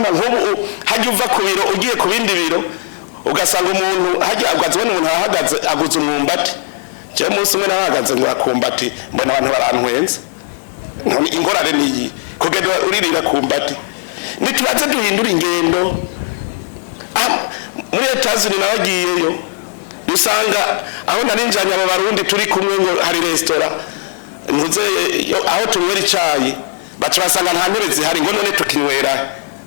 urabona nk'ubu hajya uva ku biro ugiye ku bindi biro ugasanga umuntu hajya ugazibona umuntu ahagaze aguze umwumbati je munsi umwe nahagaze ngo akumbati mbona abantu barantwenza none ingorane niyi kugenda uririra kumbati nitubaze duhindura ingendo muri etazi nabagiyeyo usanga aho narinjanye abo barundi turi kumwe ngo hari restaurant ntuze aho tunywera icayi baca basanga nta ntebe zihari ngo none tukinywera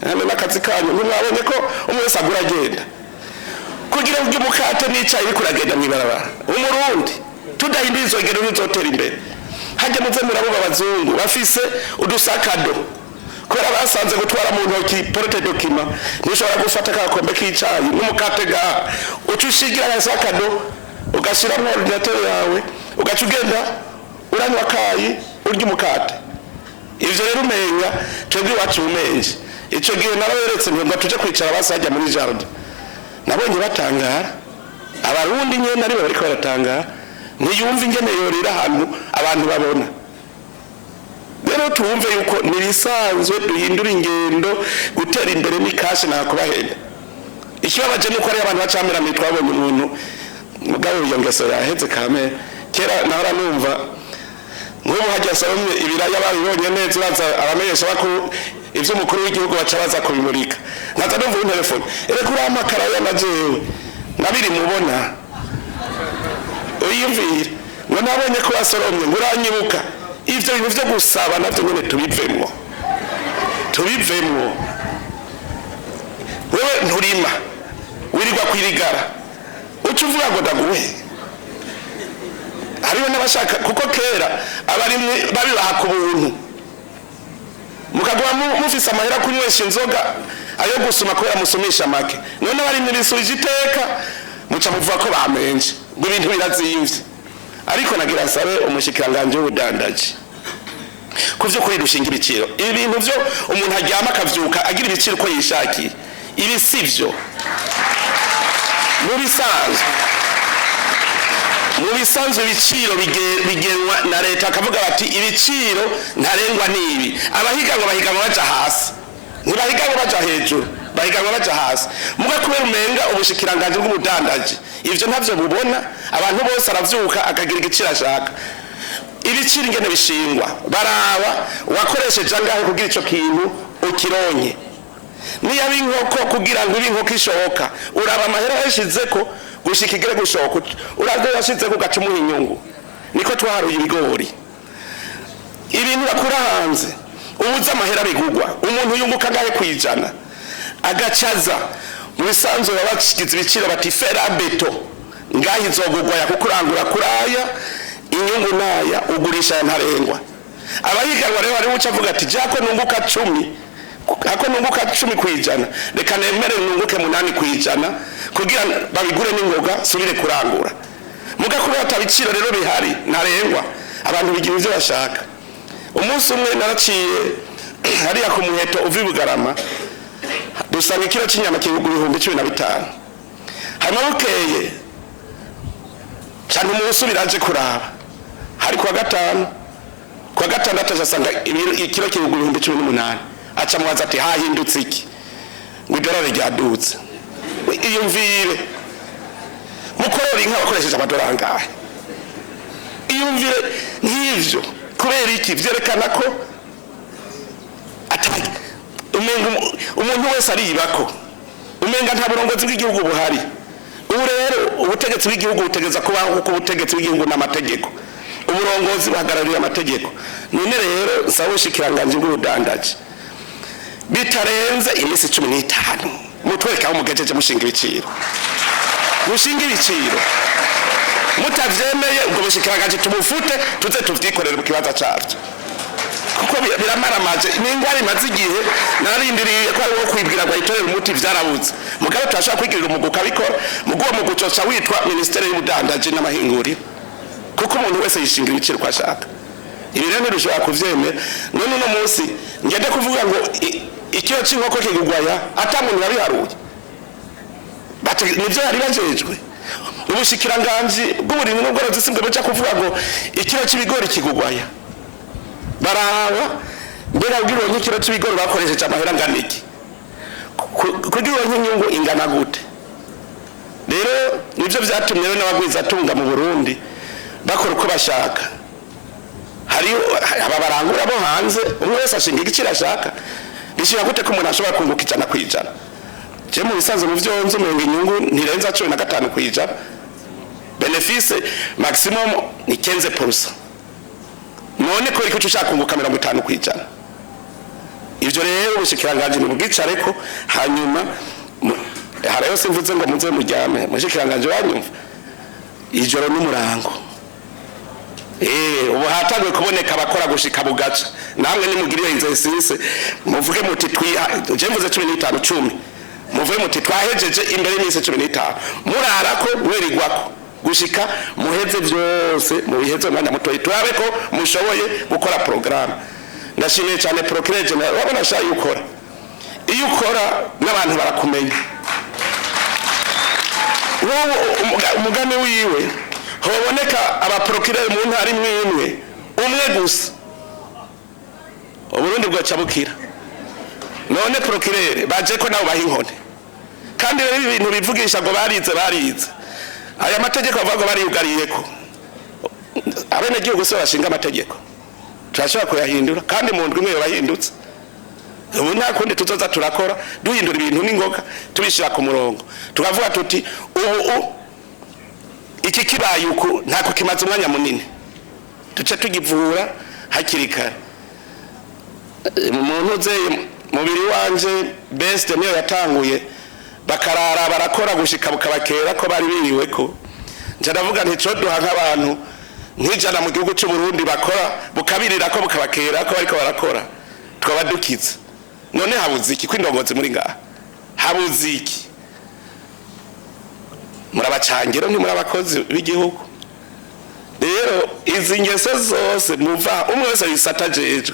none nakazi kanyu ntimwabonye ko umwe wese agura agenda kugira ngo umukate n'icayi bikuragenda mwibarabara umurundi tudahindura izo ngendo n'izotera imbere hajya muze murabo abazungu bafise udusakado kubera basanze gutwara mu ntoki porte document nishobora gufata akakombe k'icayi n'umukate ga ucushigira agasakado ugashira mu ordinateur yawe ugaca ugenda uranywa kayi urya umukate ivyo rero umenya twebwe iwacu umenje ico gihe naraberetse ngo tuje kwicara basajya muri jardin nabonye batangara abarundi nyene ari bariko baratangara niyumva ingene yorira ahantu abantu babona rero tuwumve yuko nirisanzwe duhindura ingendo gutera imbere n'ikashi nakubahenda ikibabaje nuko ari abantu bacamira mitwabonye umuntu mugabo iyo ngeso yaheze kame kera nahora numva nk'ubu hajya sabamwe ibiraya babibonye neza baza abamenyesha bakuru ivyo umukuru w'igihugu baca baza kubimurika nkaza numva telefone ere kuri amakara y'amajewe nabiri mubona uyumvira ngo nabonye ko wasoromye nguranyibuka ivyo bintu vyo gusaba navyo nyene tubivemwo wewe nturima wirirwa kwirigara ucuvuga ngo ndaguhe hariho n'abashaka kuko kera abarimwe babibaha ku buntu mukagwa mufise amahera kunywesha inzoga ayo gusuma kubera musumisha make none abarimwe bisubije iteka muca muvuga ko bamenje ngo ibintu birazimvye ariko nagira sabe umushikiranganji w'ubudandaji kuvyo kuri dushinga ibiciro ibintu vyo umuntu aryama akavyuka agira ibiciro ko yishakiye ibi sivyo mu bisanzwe ibiciro bigenwa na leta akavuga bati ibiciro ntarengwa nibi abahiganwa bahiganwa baja hasi ntibahiganwa baja hejuru bahiganwa baja hasi muga kubera umenga ubushikiranganje bw'ubudandaji ivyo ntavyo bubona abantu bose aravyuka akagira igiciro ashaka ibiciro ingene bishingwa baraba wakoresheje angahe kugira ico kintu ukironke niyo ab'inkoko kugira ngo inkoko ishoboka uraba amahera yashizeko gushika igere gushoka uravyo yashizeko ugacumuha inyungu niko twaharuye ibigori ibintu bakura hanze ubuza amahera bigugwa umuntu yunguka ngahe kwijana agacaza mu bisanzwe babakigize ibiciro bati fera beto ngahe izogugwa ya kukurangura kuraya inyungu naya ugurisha ntarengwa abayiganwa rero ari uca avuga ati jako nunguka 10 ako nunguka 10 kwijana reka nemere nunguke 8 kwijana kugira babigure n'ingoga subire kurangura muga kubera tabiciro rero bihari ntarengwa abantu bigira ivyo bashaka umunsi umwe naraciye hariya ku muheto uvi Bugarama dusanga ikiro cy'inyama kihugu 15,000 hanyuma bukeye cyane umunsi biraje kuraba hari kwa gatandatu asanga ikiro kihugu 18,000 aca mwaza ati hahindutse iki ngo idolari ryadutse iyumvire mukorora inka bakoresheje amadolari angahe iyumvire nk'ivyo kubera iki vyerekana ko atari umuntu wese aribako umenga nta burongozi bw'igihugu buhari ubu rero ubutegetsi bw'igihugu butegeza kubaho kuko ubutegetsi bw'igihugu n'amategeko uburongozi buhagarariye amategeko none rero nsaba ubushikiranganje bw'ubudandaji bitarenze iminsi 15 mutwereka aho mugejeje mushinga ibiciro mutavyemeye ubwo bushikiranganje tumufute tuze tuvyikorera mu kibanza cavyo kuko biramaramaje n'ingwara imaze igihe narindiriye ko ari wo kwibwira ngo ayitorere umuti vyarabuze mugabo turashaka kwigirira umuguka bikora muguwo mugucoca witwa ministere y'ubudandaji n'amahinguriro kuko umuntu wese yishingira ibiciro kwashaka ibi rero ntirushobora kuvyemera none uno munsi ngende kuvuga ngo ikiro c'inkoko kigugwaya ata muntu yabiharuye nivyo yari bajejwe ubushikiranganje bw'uburimyi n'ubworozi simbwe baca kuvuga ngo ikiro c'ibigori kigugwaya baraba mbera ubwironye ikiro c'ibigori bakoresheje amahera nganiki kugira nk'inyungu ingana gute. Rero nivyo vyatumye rero n'abagwizatunga mu Burundi bakora uko bashaka. Hari aba barangura bo hanze umwe wese ashinga igiciro ashaka. Bishira gute ko umuntu ashobora kunguka 100%. Je mu bisanzwe mu vyo nzo umenga inyungu ntirenza 15%. Benefice maximum ni 15%. None ko iko ushaka kunguka 50%. Ivyo rero umushikiranganji mu bwicare ko hanyuma harayo simvuze ngo muze muryame umushikiranganji wanyumva ijoro n'umurango ubu hatagwe kuboneka abakora gushika bugaca namwe nimugiriye inzesise muvuge muti je mvuze 15 10 muvuge muti twahejeje imbere y'imisi 15 murara ko mwerigwako gushika muheze vyose mu biheze mwanya mutoyi turabe ko mushoboye gukora programme. Ndashimiye cyane procureur general wabona sha yukora iyo ukora n'abantu barakumenya wowe umugani wiwe hoboneka aba procureur mu ntari mwimwe umwe gusa Uburundi bwaca bukira. None procureur baje ko nawo bahinkone kandi rero ibintu bivugisha ngo barize aya mategeko avuga bariyugariye ko abene gihugu se bashinga amategeko turashaka kuyahindura kandi mu ndwi imwe bahindutse. Ubu nta kundi tuzoza turakora duhindura ibintu n'ingoga tubishira ku murongo tukavuga tuti ubu iki kibaye uko ntako kimaze umwanya munini duce tugivura hakirikara. Umuntu ze mubiri wanje best niyo yatanguye bakarara barakora gushika bukabakera ko bari biriwe ko nje ndavuga nti cyo duha nk'abantu nk'ijana mu gihugu cy'u Burundi bakora bukabirira ko bukabakera ko bariko barakora twabadukiza. None habuze iki kwindongoze muri ngaha habuze iki murabacangiro ni murabakozi b'igihugu. Rero izi ngeso zose muva umwe wese yisatajeje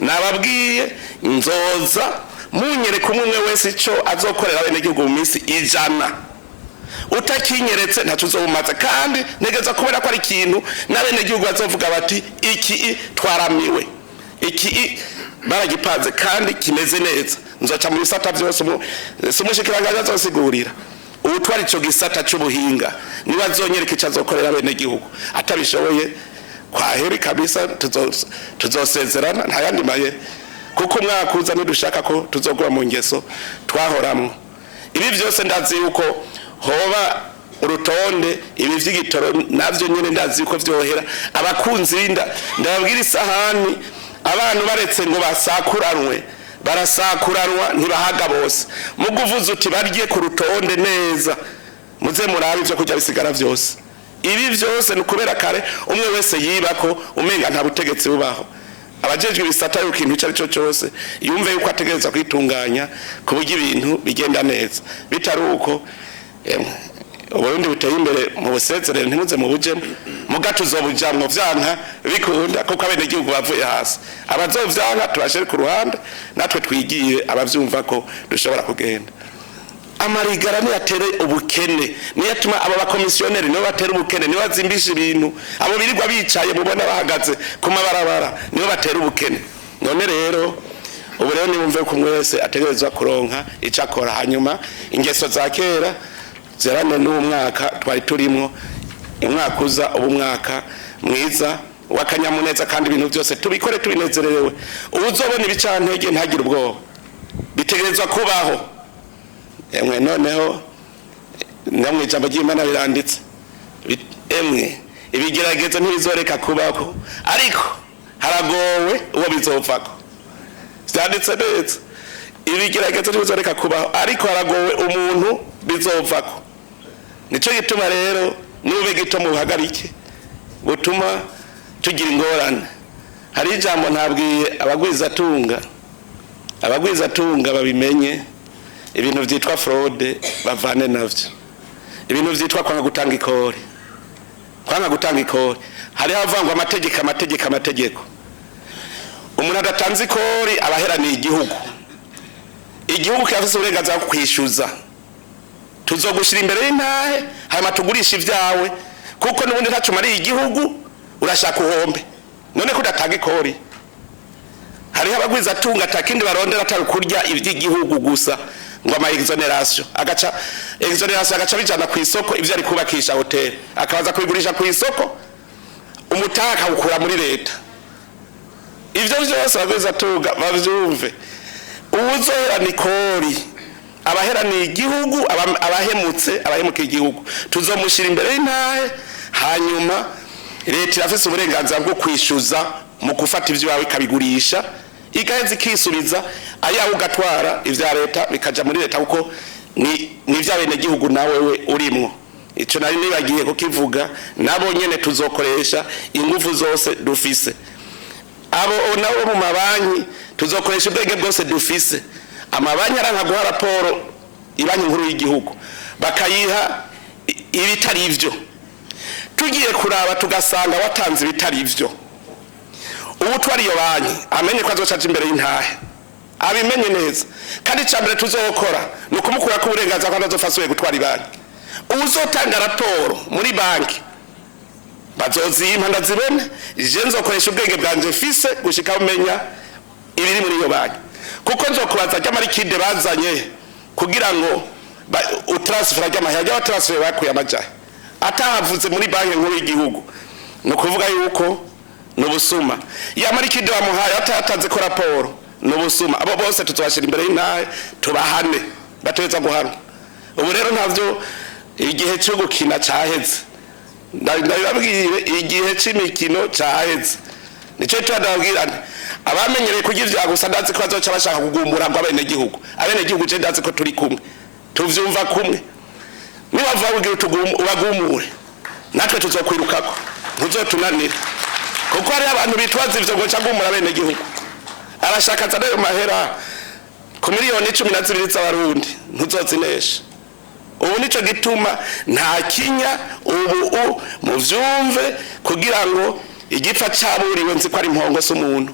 nababwiye nzoza munyere kumwe wese ico azokorera bene gihugu mu minsi 100 utakinyeretse ntacu uzobumaza kandi negeza kubera ko ari ikintu nabene gihugu bazovuga bati iki twaramiwe iki baragipanze kandi kimeze neza nzoca mu bisata byose umushikiranganji azosigurira ubutwari ico gisata c'ubuhinga niba azonyereka ico azokorera bene gihugu atabishoboye kwaheri kabisa tuzosezerana nta yandi maye kuko mwakuza nidushaka ko tuzogura mu ngeso twahoramwe. Ibi byose ndazi yuko hoba urutonde ibi vy'igitoro navyo nyene ndazi yuko vyohera abakunzi ndababwira isahani abantu baretse ngo basakuranwe barasakuranwa ntibahaga bose muguvuza uti barye ku rutonde neza muze murabe ivyo kujya bisigara vyose. Ibi vyose nukubera kare umwe wese yibako umenga nta butegetsi bubaho abajejwe bisata yuko ikintu cyo cyose yumve yuko ategereza kwitunganya ku buryo ibintu bigenda neza bitari uko Uburundi buteye imbere mu busezerere ntimuze mu bujemo mugato uzobujamwo vyanka bikunda kuko abene gihugu bavuye hasi abazovyanka tubashire ku ruhande natwe twigiye abavyumva ko dushobora kugenda. Amarigara ni yatere ubukene ni yatuma aba bakomisiyoneri nibo batera ubukene nibo bazimbisha ibintu abo birirwa bicaye mubona bahagaze ku mabarabara nibo batera ubukene. None rero ubu rero nimumve ko mwese ategerezwa kuronka icakora hanyuma ingeso za kera zerane n'umwaka twari turimo umwaka uza ubumwaka mwiza wakanyamuneza kandi ibintu byose tubikore tubinezerewe. Uzobona ibicantege ntagire ubwoba bitegerezwa kubaho. Emwe noneho namwe ijambo ry'Imana biranditse emwe ibigeragezo ntibizoreka kubaho ariko haragowe uwo bizovako byanditse neza ibigeragezo ntibizoreka kubaho ariko haragowe umuntu bizovako. Nico gituma rero nube gituma uhagarike butuma tugira ingorane. Hari ijambo ntabwiye abagwizatunga babimenye ibintu vyitwa fraude bavane navyo ibintu vyitwa kwanga gutanga ikori hari havangwa amategeko umuntu adatanze ikori abaheraniye igihugu cyafise uburenganzira bwo kwishyuza tuzogushira imbere y'intahe hanyuma tugurisha ivyawe kuko nubundi ntacu mari igihugu urashaka uhombe none ko udatanga ikori. Hari abagwiza tunga atakindi barondera atari kurya ivy'igihugu gusa ngo ama exoneration agaca bijana ku isoko ivyo ari kubakisha hotel akabaza kubigurisha ku isoko umutaka ukura muri leta ivyo byose bagweza tuga bavyumve uzohera nikori abahera ni igihugu abahemukiye igihugu tuzomushira imbere y'intahe hanyuma leta irafise uburenganzira bwo kwishyuza mu gufata ivyo yawe ikabigurisha igaheza ikisubiza ayaho ugatwara ivya leta bikaja muri leta kuko ni ivy'abene gihugu nawe we urimwo ico nari nibagiye kukivuga nabo nyene tuzokoresha ingufu zose dufise abo nabo mu mabanki tuzokoresha ubwenge bwose dufise amabanki aranka guha raporo ibanki nkuru y'igihugu bakayiha ibitari ivyo tugiye kuraba tugasanga watanze ibitari ivyo ubu twari iyo banki amenye ko azocaje imbere y'intahe abimenye neza kandi cyambere tuzokora no kumukura ku burenganzira ko azofasuye gutwara ibanki uzotanga raporo muri banki bazozimpa ndazibone je nzokoresha ubwenge bwanje fise gushika umenya ibiri muri iyo banki kuko nzokubaza ry'amarikide bazanye kugira ngo utransfer ry'amahera y'abatransfer bakuye amajahe atahavuze muri banki nkuru y'igihugu no kuvuga yuko no busuma ya marikide bamuhaye atatanze ko raporo no busuma abo bose tuzobashira imbere y'intahe tubahane bateza guhanwa ubu rero ntavyo igihe cyo gukina caheze ndababwire igihe c'imikino caheze nico twandabwirana abamenyereye kugira ivya gusa ndazi ko bazoca bashaka kugumbura ngo abene gihugu je ndazi ko turi kumwe tuvyumva kumwe niba vavugira ubagumure natwe tuzokwirukako ntuzotunanira kuko hari abantu bitwaza ivyo ngo cagumura abene gihugu arashaka zanayo mahera ku miliyoni 12 z'abarundi ntuzozinesha ubu nico gituma nta kinya ubu muvyumve kugira ngo igipfa caburiwe nzi ko ari impongo s'umuntu